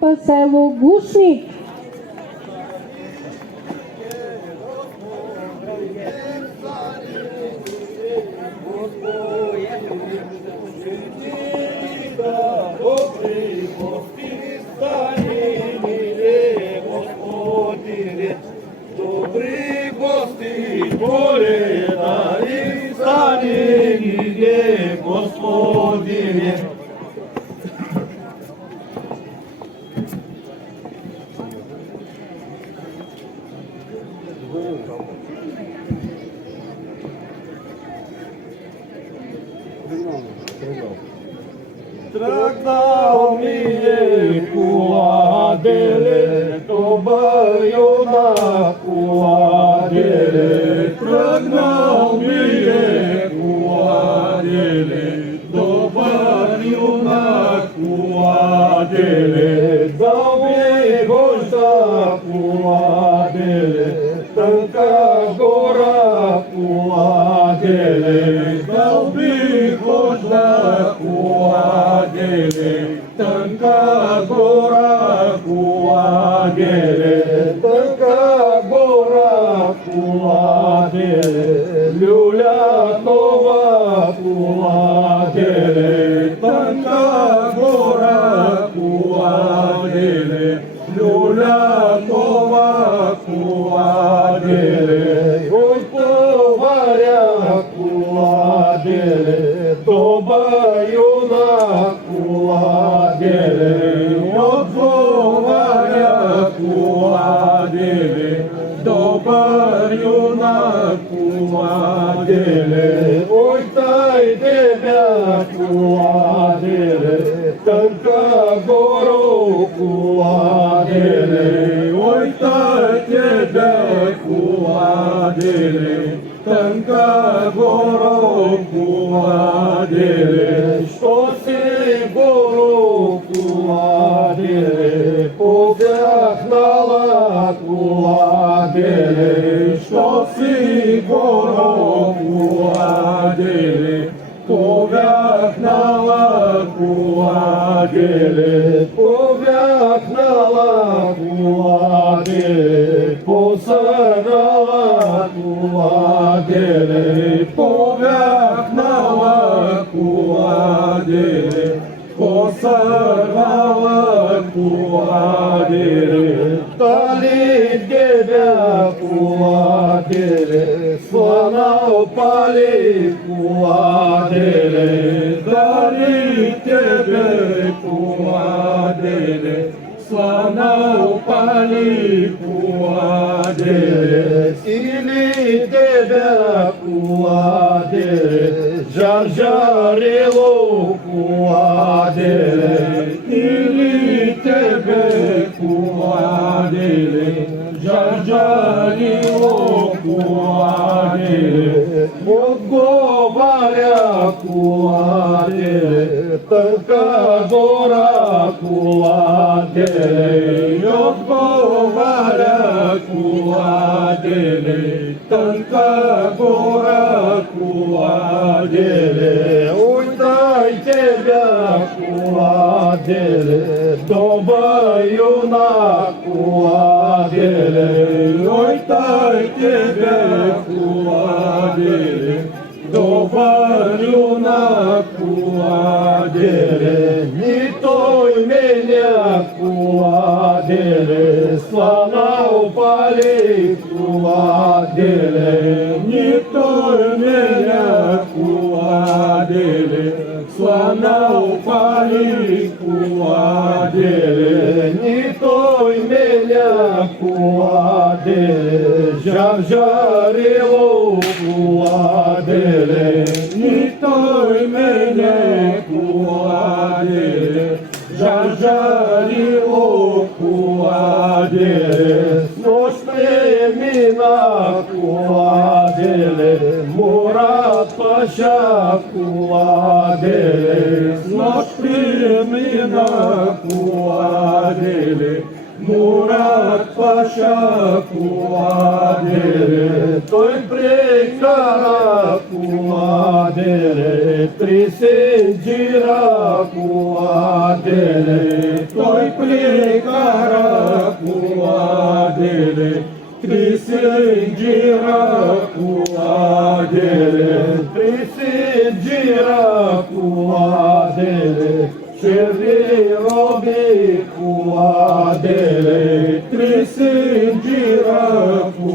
група село Гушник. Добрий гості, поле далі стане, іде Господине. Трактал мие куадele, тобою куадele. Трактал мие куадele, тобою куадele. Дави гожда куадele, тънка гора куадele. Дави гожда куадele, тънка гора куадele, тънка гора куадele, люля нова куадele, тънка гора куадele, люля нова куадele, отговаря куадele, тобою куадele, отговаря куадele, тобою куадele, ой тай тебе куадele, тънка гору куадele, ой тай тебе куадele, тънка гору куадele, що си гору куадele, повдяхнала куадele, що си гору куадele, повдяхнала куадele, повдяхнала куадele, посърнала куадele, повдяхнала куадele, посърнала куадele. Дали тебе куадele, слона опали куадele, дали тебе куадele, слона опали куадele, или тебе куадele, жаржарило куадele, или тебе куадele, жаржарило куадele, отговаря куадele, тънка гора куадele, отговаря куадele, тънка гора куадele, ой дай тебе куадele, тобою куадele, ой дай тебе куадele, тобою куадele, ни той меня куадele, слона упали куадele, ни той меня куадele, слона упали куадele, ни той меня куадele, жаржарило куадele, ни той меня куадele, жаржарило куадele, с нощ премина куадele, Мурат Паша куадele, с нощ премина куадele, Мурат Паша куадele, той прекара куадele, три сенджира куадele, той прекара Trisingira cu adele, trisingira cu adele, cerni robi cu adele, trisingira cu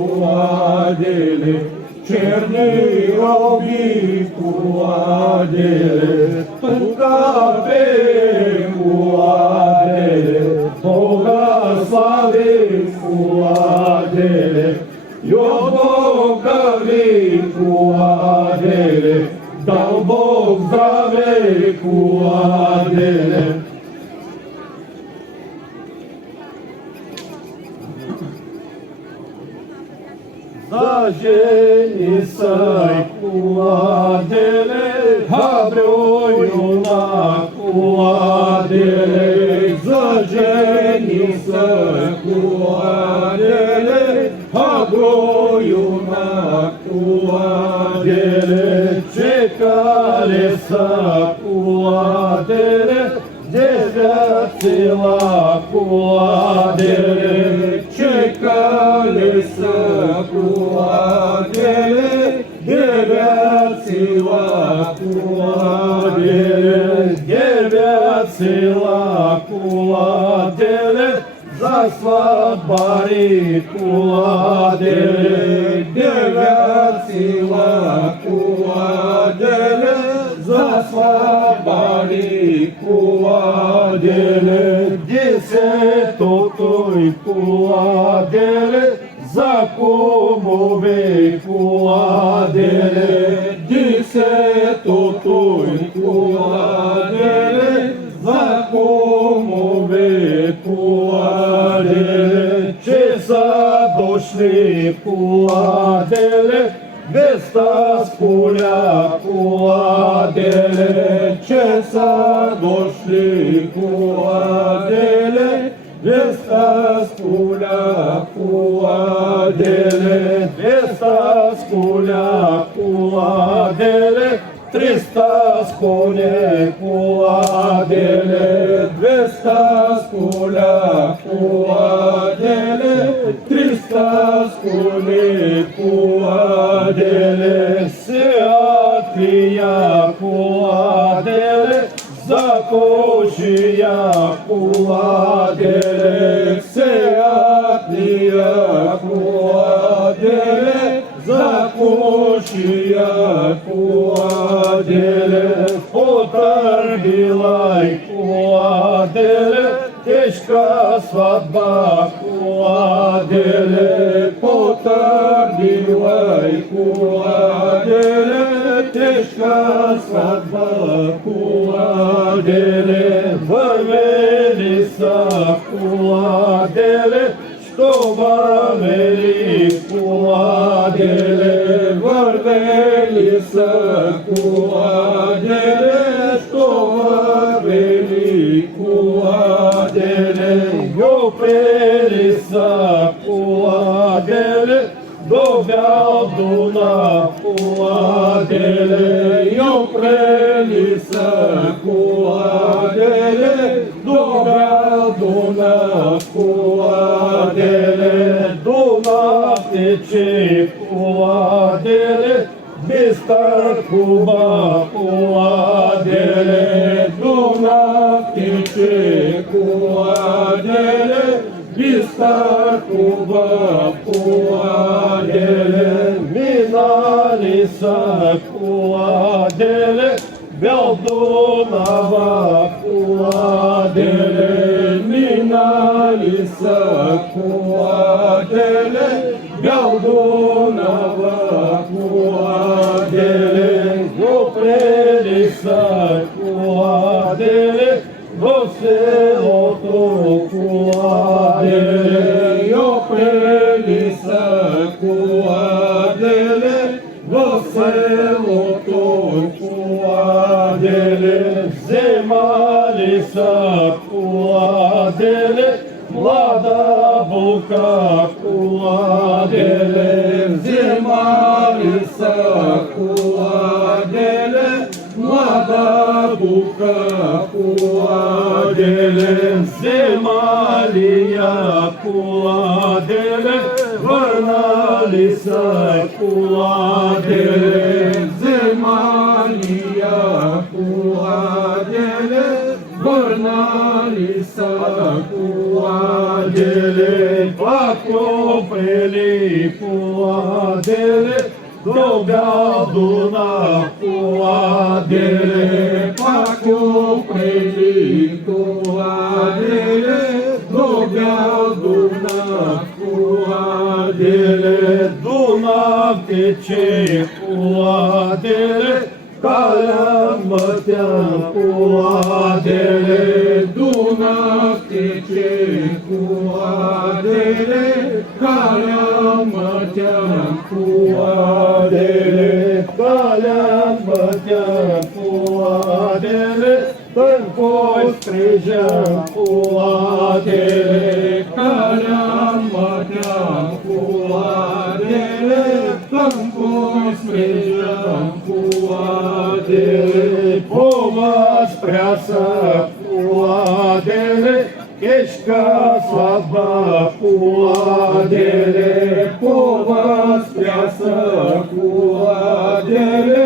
adele, cerni robi cu adele, pâncape cu adele, Boga slave cu adele, eu Boga vi cu adele, dau Bog zdrave cu adele. Za ženi saj cu adele, Habrojuna cu adele, za ženi saj cu adele, Habrojuna cu adele, čekale sa cu adele, Devețila cu adele, čekale sa cu adele, Devețila cu adele, Devețila cu adele, za slabari cu adele, Devețila cu adele, za slabari cu adele, desetotoi cu adele, za comove cu adele, desetotoi cu adele, za comove cu adele, ce s-a došli cu adele, Vesta spulea cu adele, ce s-a došli cu adele, Vesta spulea cu adele, Vesta spulea cu adele, Trista spune cu adele, Vesta spulea cu adele, Trista spune cu adele, se atria cu adele, zakošia cu adele, se atria cu adele, zakošia cu adele, potrbilai cu adele, Teška svadba cu adele, potrbilai cu adele, Teška svadba cu adele, vrveli sa cu adele, što vrveli cu adele, vrveli sa cu adele, što vrveli cu adele, eu preli sa cu adele, dobeal duna cu adele, eu preli sa cu adele, dobeal duna cu adele, duna tece cu adele, Bistar cuba cu adele, duna tece cu adele, Bistar cuba cu adele, Minalisa cu adele, Beau Dunava cu adele, Minalisa cu adele, Beau Dunava cu adele, Oprelisa cu adele, Voseloto cu adele, Oprelisa cu adele, Voseloto cu adele, Zemalisa cu adele, Mlada buka cu adele, Zemalisa cu adele, Mlada buka cu adele, Zemalia cu adele, върнали са коладеле, вземания коладеле, върнали са коладеле, пако прели коладеле, добрал дуна коладеле, пако прели коладеле, добрал дуна коладеле, дуна тече коладеле, калям мътя коладеле, дуна тече коладеле, калям мътя коладеле, калям мътя коладеле, тънко стрижа коладеле, калям мътя коладеле, тънко стрижа коладеле, повъзпряса коладеле, кешка сватба коладеле, повъзпряса коладеле,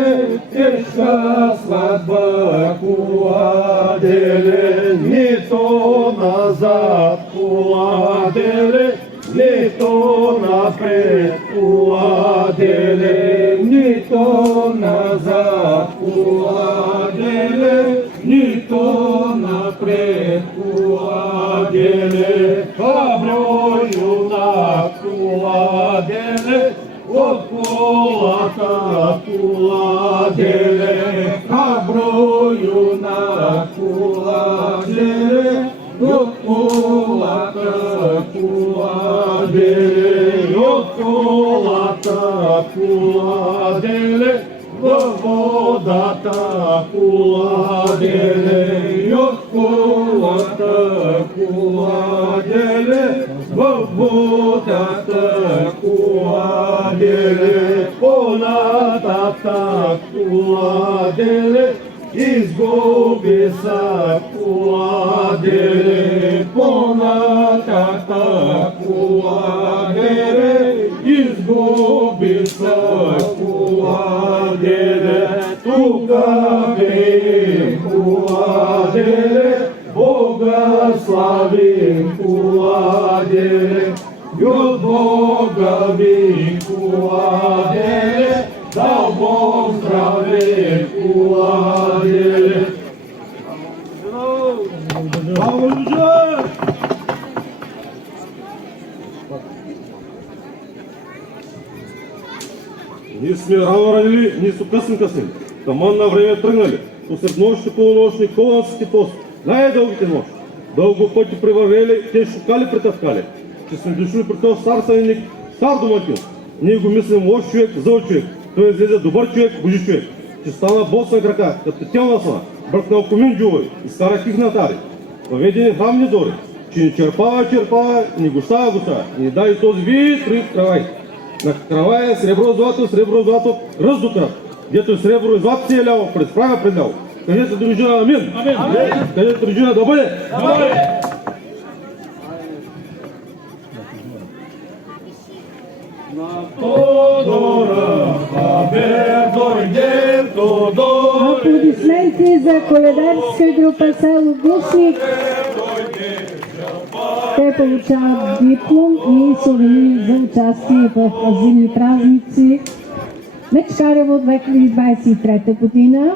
кешка сватба коладеле, нито назад коладеле, нито напред коладеле, нито назад коладеле, нито напред коладеле, храбро юнак коладеле, от колата коладеле, храбро юнак коладеле, от колата коладеле, от колата коладеле, във водата коладеле, от колата коладеле, във водата коладеле, по-нататък коладеле, изгуби са коладеле, по-нататък коладеле, изгуби са коладеле, тука бе коладеле, Бога славим коладеле, и от Бога ви коладеле, дал Бог здраве коладеле. Ние сме рано ранили, ние са късен. Таман на време тръгнали. Посред нощи, полунощни, колънските пост. Най-дългите нощи. Дълго пъти превървели, те шукали претъвкали. Че сме дошли при този стар съвенник, стар домакин. Ние го мислим лош човек, зъл човек. Той излезе добър човек, божи човек. Че стана бос на крака, като петелна сна. Бръкнал комин джувай, изкара хихнатари. Въведени храмни дори. Че ни черпава, ни гощава, ни дай този вид кравай. На кравая сребро, злато, раздукрат. Дето сребро и злато си е ляво, предправя пред ляво. Кажете дружина амин. Кажете дружина да бъде. Тодора, дойде Тодор. Аплодисменти за коледарска група село Глушник. Те получават диплом и сувенир за участие в зимни празници Мечкарево 2023 година.